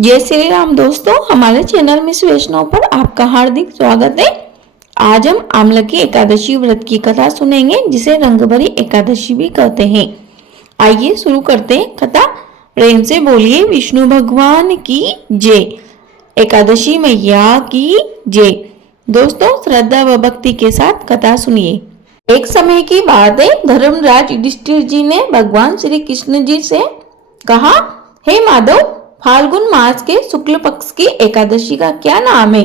जय श्री राम दोस्तों, हमारे चैनल मिस वैष्णव पर आपका हार्दिक स्वागत है। आज हम आमलकी एकादशी व्रत की कथा सुनेंगे, जिसे रंगभरी एकादशी भी कहते हैं। आइए शुरू करते हैं कथा। प्रेम से बोलिए विष्णु भगवान की जय, एकादशी मैया की जय। दोस्तों, श्रद्धा व भक्ति के साथ कथा सुनिए। एक समय की बात है, धर्मराज युधिष्ठिर जी ने भगवान श्री कृष्ण जी से कहा, हे माधव, फाल्गुन मास के शुक्ल पक्ष की एकादशी का क्या नाम है?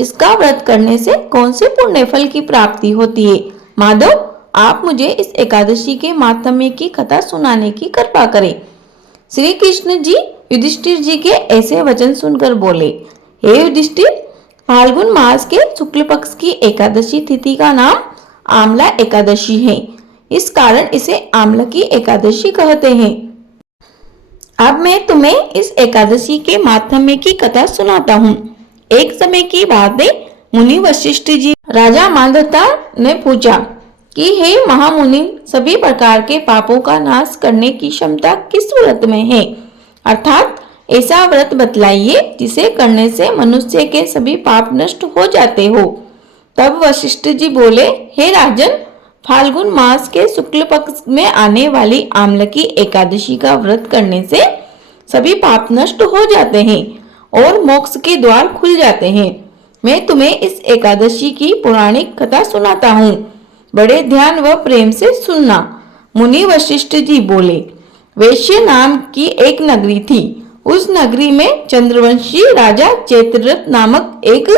इसका व्रत करने से कौन से पुण्य फल की प्राप्ति होती है? माधव, आप मुझे इस एकादशी के माहात्म्य की कथा सुनाने की कृपा करें। श्री कृष्ण जी युधिष्ठिर जी के ऐसे वचन सुनकर बोले, हे युधिष्ठिर, फाल्गुन मास के शुक्ल पक्ष की एकादशी तिथि का नाम आमला एकादशी है। इस कारण इसे आमलकी एकादशी कहते हैं। अब मैं तुम्हें इस एकादशी के माहात्म्य की कथा सुनाता हूँ। एक समय की बात है, मुनि वशिष्ठ जी राजा मांधाता ने पूछा कि हे महामुनि, सभी प्रकार के पापों का नाश करने की क्षमता किस व्रत में है? अर्थात ऐसा व्रत बतलाइए जिसे करने से मनुष्य के सभी पाप नष्ट हो जाते हो। तब वशिष्ठ जी बोले, हे राजन, फाल्गुन मास के शुक्ल पक्ष में आने वाली आमलकी एकादशी का व्रत करने से सभी पाप नष्ट हो जाते हैं और मोक्ष के द्वार खुल जाते हैं। मैं तुम्हें इस एकादशी की पौराणिक कथा सुनाता हूँ, बड़े ध्यान व प्रेम से सुनना। मुनि वशिष्ठ जी बोले, वैश्य नाम की एक नगरी थी। उस नगरी में चंद्रवंशी राजा चैत्ररथ नामक एक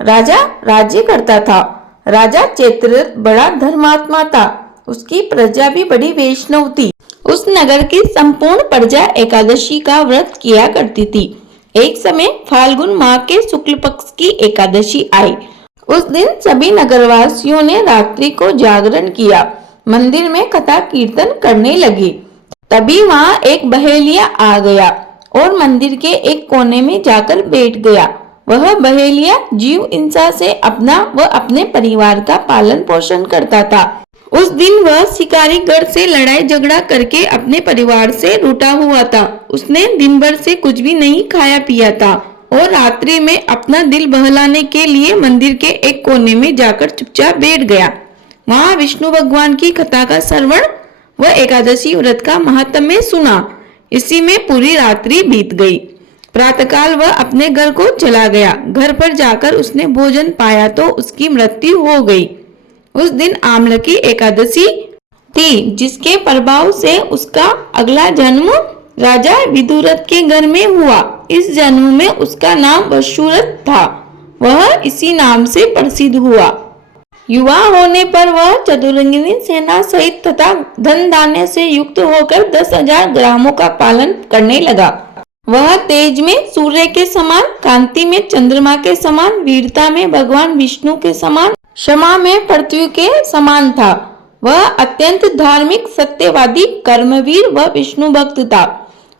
राजा राज्य करता था। राजा चैत्ररथ बड़ा धर्मात्मा था। उसकी प्रजा भी बड़ी वैष्णव थी। उस नगर की संपूर्ण प्रजा एकादशी का व्रत किया करती थी। एक समय फाल्गुन माह के शुक्ल पक्ष की एकादशी आई। उस दिन सभी नगरवासियों ने रात्रि को जागरण किया, मंदिर में कथा कीर्तन करने लगे। तभी वहां एक बहेलिया आ गया और मंदिर के एक कोने में जाकर बैठ गया। वह बहेलिया जीव हिंसा से अपना व अपने परिवार का पालन पोषण करता था। उस दिन वह शिकारी गढ़ से लड़ाई झगड़ा करके अपने परिवार से रूठा हुआ था। उसने दिन भर से कुछ भी नहीं खाया पिया था और रात्रि में अपना दिल बहलाने के लिए मंदिर के एक कोने में जाकर चुपचाप बैठ गया। वहां विष्णु भगवान की कथा का श्रवण व एकादशी व्रत का महात्म्य सुना। इसी में पूरी रात्रि बीत गई। प्रातःकाल वह अपने घर को चला गया। घर पर जाकर उसने भोजन पाया तो उसकी मृत्यु हो गई। उस दिन आमलकी एकादशी थी, जिसके प्रभाव से उसका अगला जन्म राजा विदुरथ के घर में हुआ। इस जन्म में उसका नाम वसुरथ था। वह इसी नाम से प्रसिद्ध हुआ। युवा होने पर वह चतुरंगिनी सेना सहित तथा धन धान्य से युक्त होकर 10,000 ग्रामों का पालन करने लगा। वह तेज में सूर्य के समान, कांति में चंद्रमा के समान, वीरता में भगवान विष्णु के समान, क्षमा में पृथ्वी के समान था। वह अत्यंत धार्मिक, सत्यवादी, कर्मवीर व विष्णु भक्त था।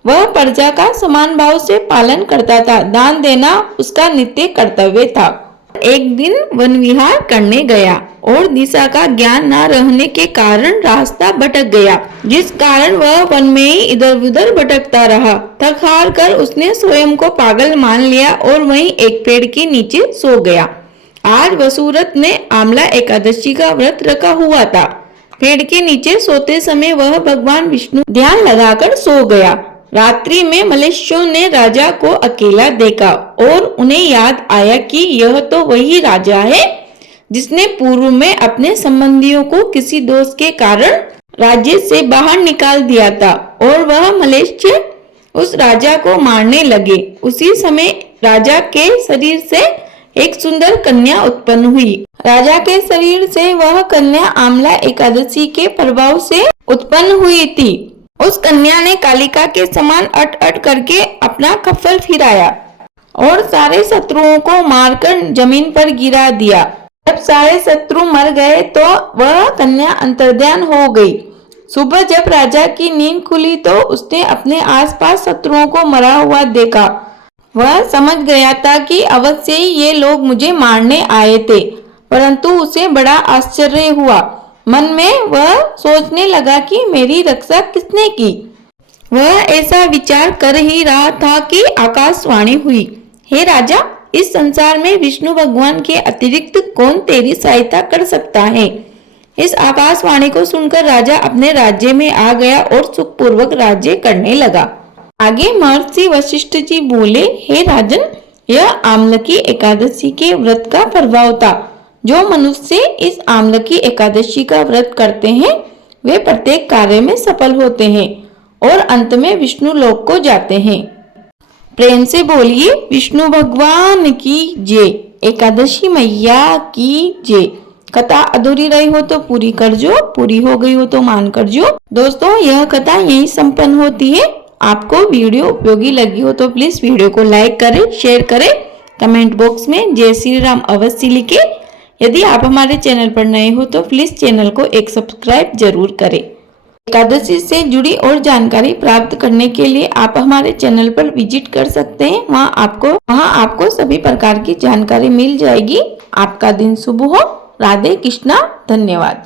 वह प्रजा का समान भाव से पालन करता था। दान देना उसका नित्य कर्तव्य था। एक दिन वन विहार करने गया और दिशा का ज्ञान न रहने के कारण रास्ता भटक गया, जिस कारण वह वन में ही इधर उधर भटकता रहा। थक हार कर उसने स्वयं को पागल मान लिया और वहीं एक पेड़ के नीचे सो गया। आज वसुरथ ने आमला एकादशी का व्रत रखा हुआ था। पेड़ के नीचे सोते समय वह भगवान विष्णु ध्यान लगाकर सो गया। रात्रि में मलेशियों ने राजा को अकेला देखा और उन्हें याद आया कि यह तो वही राजा है जिसने पूर्व में अपने संबंधियों को किसी दोष के कारण राज्य से बाहर निकाल दिया था और वह मलेशिय उस राजा को मारने लगे। उसी समय राजा के शरीर से एक सुंदर कन्या उत्पन्न हुई। राजा के शरीर से वह कन्या आमला एकादशी के प्रभाव से उत्पन्न हुई थी। उस कन्या ने कालिका के समान अट अट करके अपना कफल फिराया और सारे शत्रुओं को मारकर जमीन पर गिरा दिया। जब सारे शत्रु मर गए तो वह कन्या अंतर्ध्यान हो गई। सुबह जब राजा की नींद खुली तो उसने अपने आसपास शत्रुओं को मरा हुआ देखा। वह समझ गया था कि अवश्य ही ये लोग मुझे मारने आए थे, परंतु उसे बड़ा आश्चर्य हुआ। मन में वह सोचने लगा कि मेरी रक्षा किसने की। वह ऐसा विचार कर ही रहा था कि आकाशवाणी हुई, हे राजा, इस संसार में विष्णु भगवान के अतिरिक्त कौन तेरी सहायता कर सकता है। इस आकाशवाणी को सुनकर राजा अपने राज्य में आ गया और सुखपूर्वक राज्य करने लगा। आगे महर्षि वशिष्ठ जी बोले, हे राजन, यह आम्लकी एकादशी के व्रत का प्रभाव था। जो मनुष्य इस आम्लकी एकादशी का व्रत करते हैं वे प्रत्येक कार्य में सफल होते हैं और अंत में विष्णु लोक को जाते हैं। प्रेम से बोलिए विष्णु भगवान की जय, एकादशी मैया की जय। कथा अधूरी रही हो तो पूरी कर जो, पूरी हो गई हो तो मान कर जो। दोस्तों, यह कथा यही संपन्न होती है। आपको वीडियो उपयोगी लगी हो तो प्लीज वीडियो को लाइक करें, शेयर करें, कमेंट बॉक्स में जय श्री राम अवश्य लिखें। यदि आप हमारे चैनल पर नए हो तो प्लीज चैनल को एक सब्सक्राइब जरूर करें। एकादशी से जुड़ी और जानकारी प्राप्त करने के लिए आप हमारे चैनल पर विजिट कर सकते हैं। वहाँ आपको सभी प्रकार की जानकारी मिल जाएगी। आपका दिन शुभ हो। राधे कृष्णा। धन्यवाद।